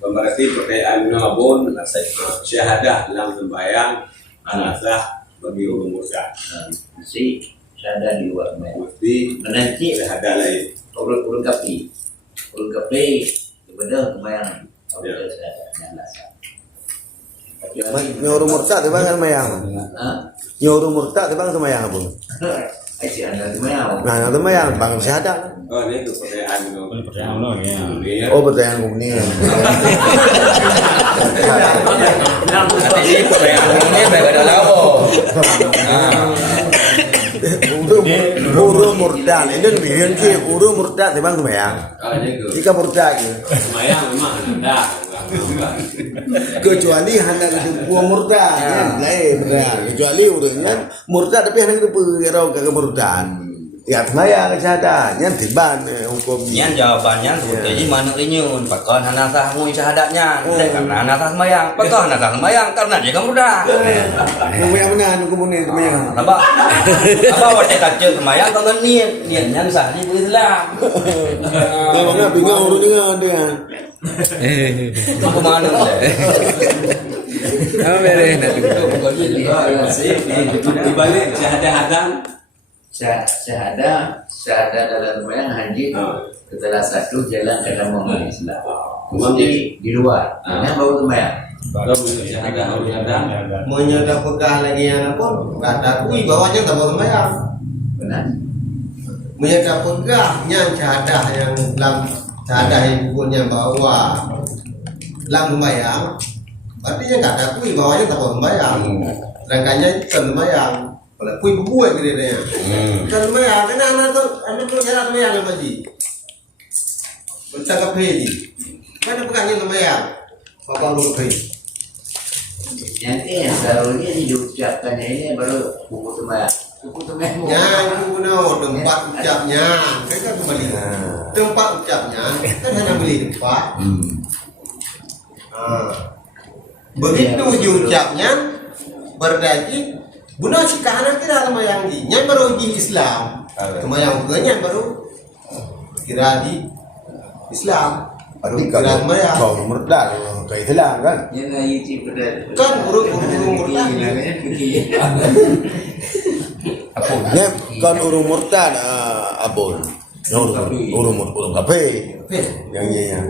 berarti pertanyaan Abun syahadah dalam sembahyang sah bagi orang murtad. Mesti syahadah di luar sembahyang. Mesti Menanti syahadah lain. urut kapi daripada sembahyang. Ya. Syahadah yang sah. Nyuruh murtad tiba kan sembahyang. Nyuruh murtad tiba kan sembahyang apa? Syahadah sembahyang. Nah, yang sembahyang bang syahadat. Oh, ini itu pertanyaan Pertanyaan lo ya. Oh, pertanyaan ini. Ini pertanyaan ini berbeda lawo. Urus murtad. Ini bilang ki urus murtad tiba sembahyang. Oh, ini itu. Jika murtad gitu. Sembahyang memang ada. Kecuali hendak itu buah murtad kan lain benar kecuali urusnya murtad tapi hendak itu perau ke murtad ya semaya kesadarannya tiban hukum Nyan jawabannya sebetulnya mana rinyun pakon hanasah mui syahadatnya karena hanasah sembayang pakon hanasah sembayang karena dia kamu dah hukum yang benar hukum ini semaya apa waktu kacau sembayang kau niatnya sah di Islam namanya bingung urus dengan itu mana Di balik syahadah syahadah dalam sembahyang haji adalah satu jalan ke dalam memahami Islam. Di luar, yang baru sembahyang. kalau syahadah ada menyadap pegah lagi yang apa kata kui bawahnya tak boleh sembahyang Benar? menyadap pegahnya syahadah yang dalam syahadah yang punya bawa dalam sembahyang artinya kata kui bawahnya tak boleh sembahyang sedangkannya bukan sembahyang kalau kui berbuat gitu dia bukan sembahyang karena anak tu jalan sembahyang yang maji bercakap hedi mana pegahnya sembahyang bapak lu hedi Nanti yang seharusnya diucapkan ini baru buku sembahyang. Buku sembahyang. yang guna tempat ucapnya kan kembali tempat ucapnya kan hanya beli tempat begitu diucapnya berarti guna si kahanan kira sama yang di yang baru di Islam sama yang bukannya baru kira di Islam baru kira sama yang baru merdek ke Islam kan Yang ngaji pada kan urut murtad ya kan urut murtad abon urut kafe yang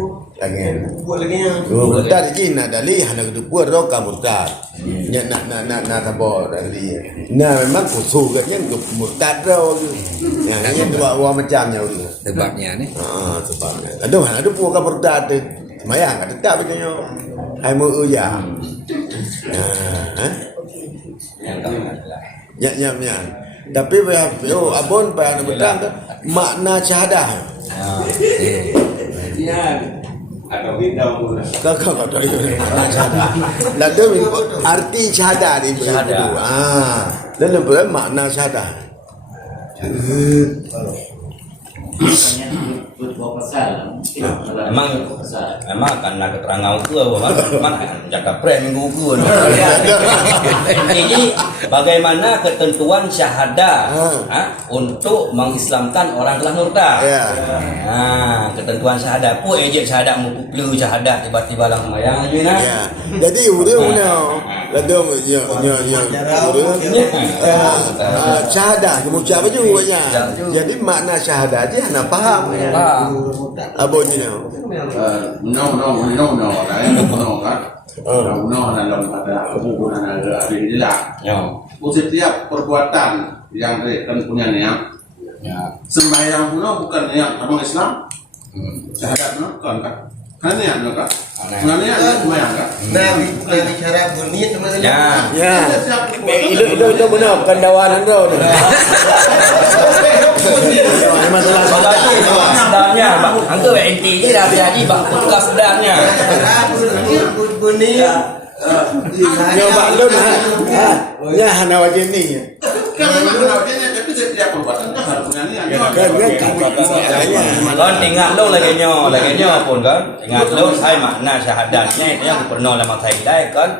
buat lagi yang murtad ini nak dalih hendak tu buat roka murtad nya nak apa dalih nah memang khusus kan yang murtad ro yang dua macamnya tu sebabnya nih sebabnya ada buat murtad semayang ada tak betulnya hai mu ya ya tapi yo abon pa betul makna syahadah atau bintang kakak tahu makna syahadah lalu arti syahadah ni dan apa makna syahadah buat pasal. emang karena keterangan itu memang jaga pre minggu ku ini bagaimana ketentuan syahadah untuk mengislamkan orang telah murtad ketentuan syahadah pu ejek syahadah muklu syahadah tiba-tiba lang sembahyang aja nah jadi udah lalu syahadah kemudian apa juga jadi makna syahadah aja nak faham abonnya no kan no dalam ada hubungan ada jelas setiap perbuatan yang punya niat sembahyang bukan niat abang Islam syahadat bukan kan kan niat kan niat sembahyang kan nah bicara berniat teman-teman ya itu benar bukan dawanan kau masalah sedangnya bang angka intinya dah jadi bang podcast sedangnya berniat nyoba lu ya hana wajib ni tapi setiap perbuatan kan harus punya niat kan ingat lo lagi nyo pun kan ingat lo hai makna syahadatnya itu yang pernah lama saya hidayah kan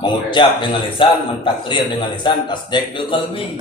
mengucap dengan lisan mentakrir dengan lisan tasdik bil qalbi